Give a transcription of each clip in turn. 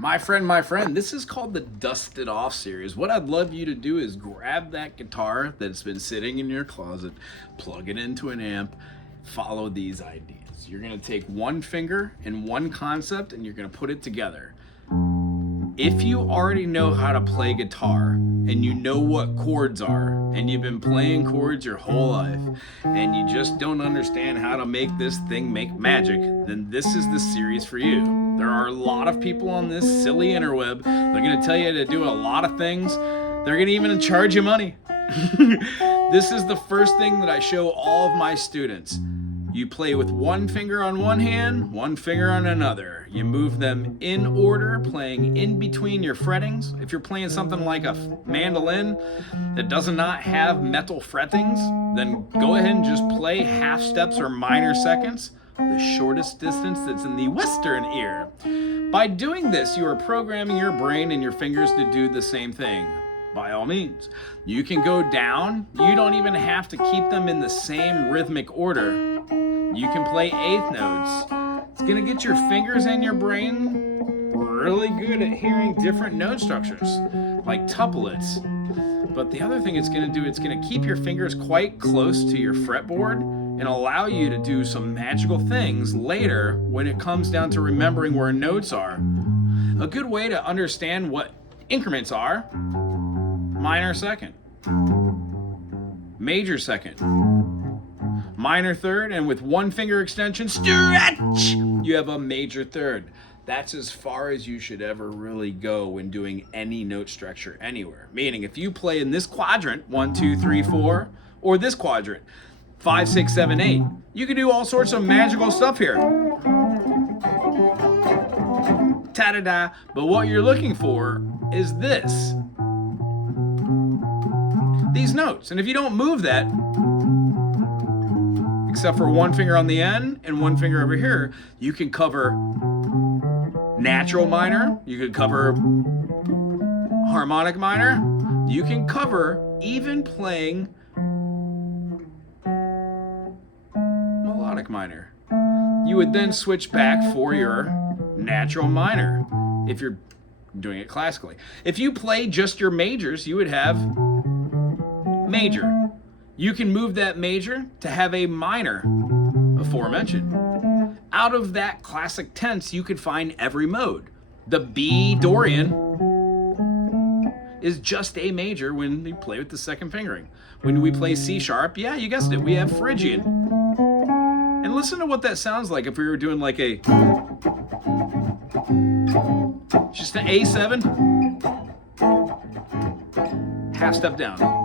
My friend, this is called the Dust It Off series. What I'd love you to do is grab that guitar that's been sitting in your closet, plug it into an amp, follow these ideas. You're going to take one finger and one concept and you're going to put it together. If you already know how to play guitar and you know what chords are and you've been playing chords your whole life and you just don't understand how to make this thing make magic, then this is the series for you. There are a lot of people on this silly interweb. They're going to tell you to do a lot of things. They're going to even charge you money. This is the first thing that I show all of my students. You play with one finger on one hand, one finger on another. You move them in order, playing in between your frettings. If you're playing something like a mandolin that does not have metal frettings, then go ahead and just play half steps or minor seconds, the shortest distance that's in the western ear. By doing this, you are programming your brain and your fingers to do the same thing. By all means, you can go down. You don't even have to keep them in the same rhythmic order. You can play eighth notes. It's gonna get your fingers and your brain really good at hearing different note structures, like tuplets. But the other thing it's gonna do, it's gonna keep your fingers quite close to your fretboard and allow you to do some magical things later when it comes down to remembering where notes are. A good way to understand what increments are: minor second, major second, minor third, and with one finger extension, stretch, you have a major third. That's as far as you should ever really go when doing any note structure anywhere. Meaning, if you play in this quadrant, 1, 2, 3, 4, or this quadrant, 5, 6, 7, 8, you can do all sorts of magical stuff here. Ta-da-da. But what you're looking for is this. These notes. And if you don't move that, except for one finger on the end and one finger over here, you can cover natural minor, you can cover harmonic minor, you can cover even playing melodic minor. You would then switch back for your natural minor if you're doing it classically. If you play just your majors, you would have major. You can move that major to have a minor, aforementioned. Out of that classic tense, you could find every mode. The B Dorian is just A major when you play with the second fingering. When we play C sharp, yeah, you guessed it, we have Phrygian. And listen to what that sounds like if we were doing like a, just an A7, half step down.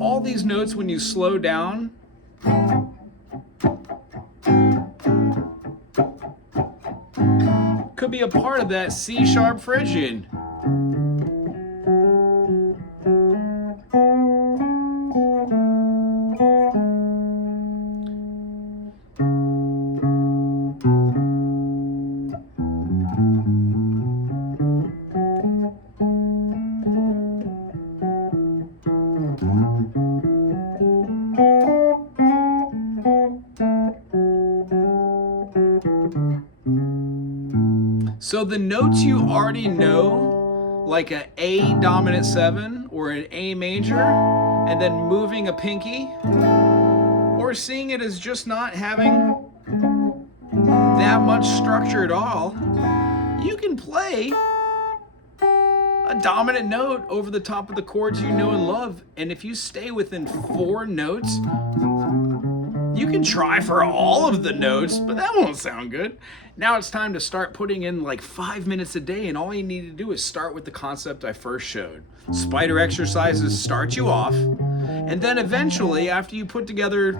All these notes, when you slow down, could be a part of that C sharp Phrygian. So the notes you already know, like an A dominant 7 or an A major, and then moving a pinky, or seeing it as just not having that much structure at all, you can play a dominant note over the top of the chords you know and love. And if you stay within 4 notes, you can try for all of the notes, but that won't sound good. Now it's time to start putting in like 5 minutes a day, and all you need to do is start with the concept I first showed. Spider exercises start you off, and then eventually, after you put together,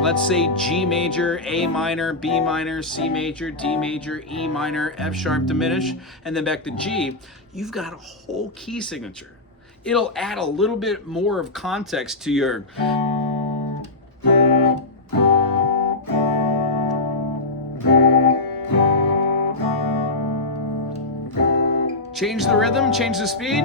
let's say G major, A minor, B minor, C major, D major, E minor, F sharp diminish, and then back to G, you've got a whole key signature. It'll add a little bit more of context to your Change the rhythm, change the speed.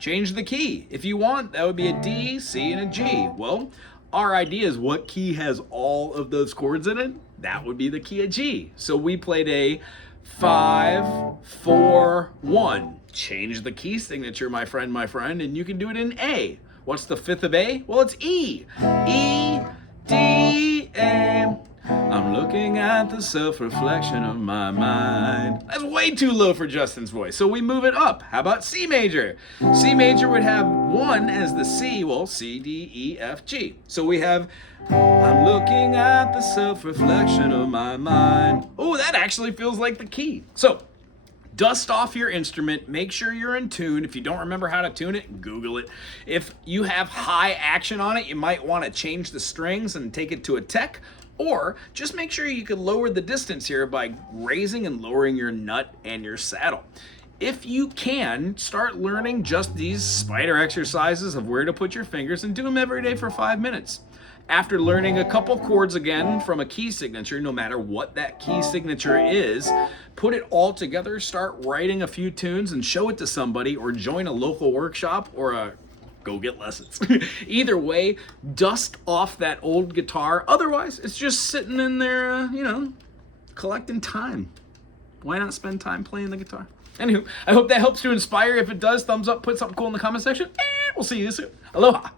Change the key. If you want, that would be a D, C, and a G. Well, our idea is what key has all of those chords in it? That would be the key of G. So we played a 5, 4, 1. Change the key signature, my friend, and you can do it in A. What's the fifth of A? Well, it's E. E, D, A. I'm looking at the self-reflection of my mind. That's way too low for Justin's voice, so we move it up. How about C major? C major would have 1 as the C, well, C, D, E, F, G. So we have, I'm looking at the self-reflection of my mind. Oh, that actually feels like the key. So, dust off your instrument, make sure you're in tune. If you don't remember how to tune it, Google it. If you have high action on it, you might want to change the strings and take it to a tech, or just make sure you can lower the distance here by raising and lowering your nut and your saddle. If you can, start learning just these spider exercises of where to put your fingers and do them every day for 5 minutes. After learning a couple chords again from a key signature, no matter what that key signature is, put it all together, start writing a few tunes and show it to somebody, or join a local workshop, or go get lessons. Either way, dust off that old guitar. Otherwise, it's just sitting in there, collecting time. Why not spend time playing the guitar? Anywho, I hope that helps to inspire. If it does, thumbs up, put something cool in the comment section, and we'll see you soon. Aloha.